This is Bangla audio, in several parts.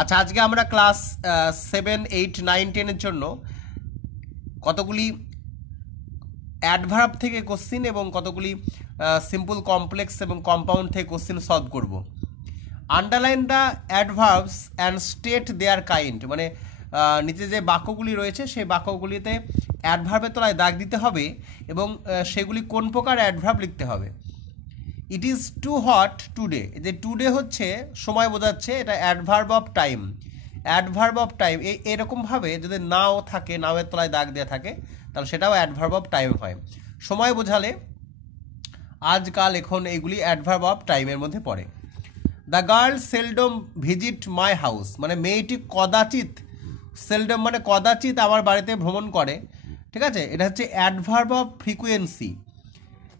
আচ্ছা, আজকে আমরা ক্লাস 7, 8, 9, 10-এর জন্য কতগুলি অ্যাডভার্ব থেকে কোশ্চিন এবং কতগুলি সিম্পল, কমপ্লেক্স এবং কম্পাউন্ড থেকে কোশ্চিন সলভ করব। Underline the adverbs and state their kind, মানে নিচে যে বাক্যগুলি রয়েছে সেই বাক্যগুলিতে অ্যাডভার্বের তলায় দাগ দিতে হবে এবং সেগুলি কোন প্রকার অ্যাডভার্ব লিখতে হবে। It is too hot today, যে টুডে হচ্ছে সময় বোঝাচ্ছে, এটা adverb of time. Adverb of time এরকমভাবে যদি নাও থাকে, নাওয়ের তলায় দাগ দেওয়া থাকে, তাহলে সেটাও অ্যাডভার্ব অফ টাইম হয়। সময় বোঝালে আজকাল, এখন, এইগুলি অ্যাডভার্ব অফ টাইমের মধ্যে পড়ে। The girl seldom visit my house, মানে মেয়েটি কদাচিৎ, সেলডম মানে কদাচিৎ আমার বাড়িতে ভ্রমণ করে। ঠিক আছে, এটা হচ্ছে adverb of frequency.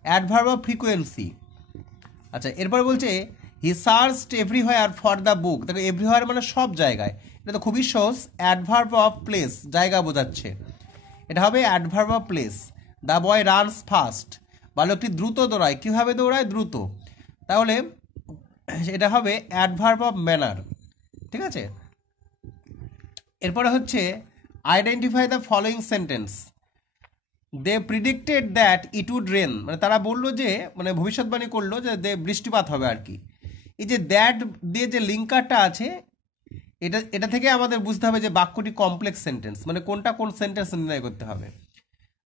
Adverb of frequency. আচ্ছা, এরপর বলছে he searched everywhere for the book. দেখো, এভরিহোয়ার মানে সব জায়গায়, এটা তো খুবই সহজ। অ্যাডভার্ব অফ প্লেস, জায়গা বোঝাচ্ছে, এটা হবে adverb of place. The boy runs fast, বালকটি দ্রুত দৌড়ায়। কীভাবে দৌড়ায়? দ্রুত। তাহলে এটা হবে অ্যাডভার্ব অফ ম্যানার। ঠিক আছে, এরপরে হচ্ছে identify the following sentence. They predicted that it would rain, মানে তারা বললো যে, মানে ভবিষ্যৎবাণী করলো যে বৃষ্টিপাত হবে আর কি। এই যে দ্যাট দিয়ে যে লিঙ্কারটা আছে, এটা থেকে আমাদের বুঝতে হবে যে বাক্যটি কমপ্লেক্স সেন্টেন্স, মানে কোনটা কোন সেন্টেন্স নির্ণয় করতে হবে।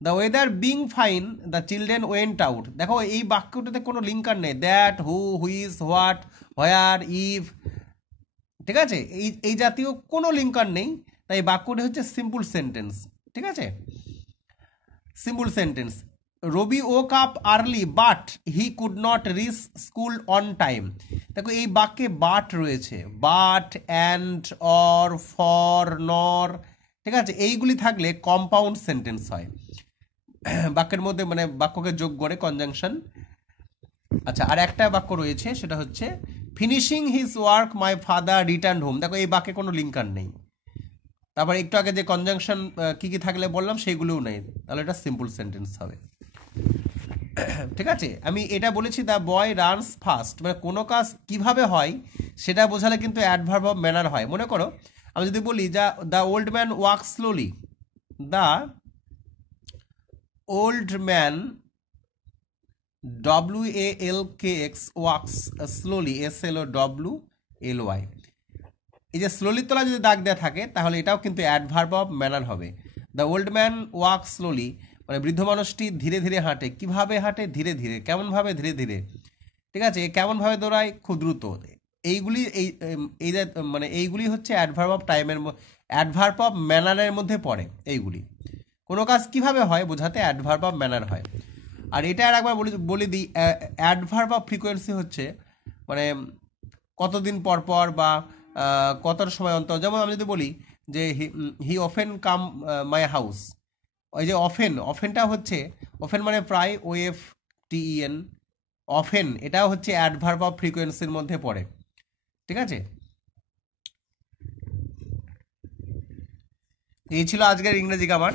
The weather being fine, the children went out. দেখো, এই বাক্যটাতে কোনো লিঙ্কার নেই, that, who, whose, what, where, if. ঠিক আছে, এই জাতীয় কোনো লিঙ্কার নেই, তাই বাক্যটি হচ্ছে সিম্পল সেন্টেন্স। ঠিক আছে, simple sentence. Rabi woke up early but he could not reach school on time. দেখো, এই বাক্যে বাট রয়েছে, বাট, অ্যান্ড, অর, ফর, নর। ঠিক আছে, এইগুলি থাকলে কম্পাউন্ড সেন্টেন্স হয়, বাক্যের মধ্যে মানে বাক্যকে যোগ করে, কনজাংশন। আচ্ছা, আর একটা বাক্য রয়েছে, সেটা হচ্ছে finishing his work my father return home. দেখো, এই বাক্যে কোনো লিঙ্কার নেই। তারপর একটু আগে যে কনজাংশন কি কি থাকলে বললাম সেগুলোও নেই, তাহলে এটা সিম্পল সেন্টেন্স হবে। ঠিক আছে, আমি এটা বলেছি দ্য বয় রানস ফাস্ট, মানে কোনো কাজ কিভাবে হয় সেটা বোঝালে কিন্তু অ্যাডভার্ব অফ ম্যানার হয়। মনে করো, আমি যদি বলি the old man walk slowly, the old man WALKX wax slowly, SLOWLY। এই যে স্লোলি তোলা যদি দাগ দেওয়া থাকে, তাহলে এটাও কিন্তু অ্যাডভার্ব অফ ম্যানার হবে। The old man walk slowly, মানে বৃদ্ধ মানুষটি ধীরে ধীরে হাঁটে। কিভাবে হাঁটে? ধীরে ধীরে। কেমনভাবে? ধীরে ধীরে। ঠিক আছে, কেমনভাবে দৌড়ায়? খুব দ্রুত। এইগুলি এই মানে এইগুলি হচ্ছে অ্যাডভার্ব অফ টাইমের, অ্যাডভার্ব অফ ম্যানারের মধ্যে পড়ে। এইগুলি কোনো কাজ কিভাবে হয় বোঝাতে অ্যাডভার্ব অফ ম্যানার হয়। আর এটা আর একবার বলে দিই, অ্যাডভার্ব অফ ফ্রিকোয়েন্সি হচ্ছে মানে কতদিন পর পর বা কতটা সময় অন্তর। যেমন আমি যদি বলি যে হি অফেন কাম মাই হাউস, ওই যে অফেনটা হচ্ছে, অফেন মানে প্রায়, OFTEN, অফেন, এটাও হচ্ছে অ্যাডভার্ব অফ ফ্রিকোয়েন্সির মধ্যে পড়ে। ঠিক আছে, এই ছিল আজকের ইংরেজি গ্রামার।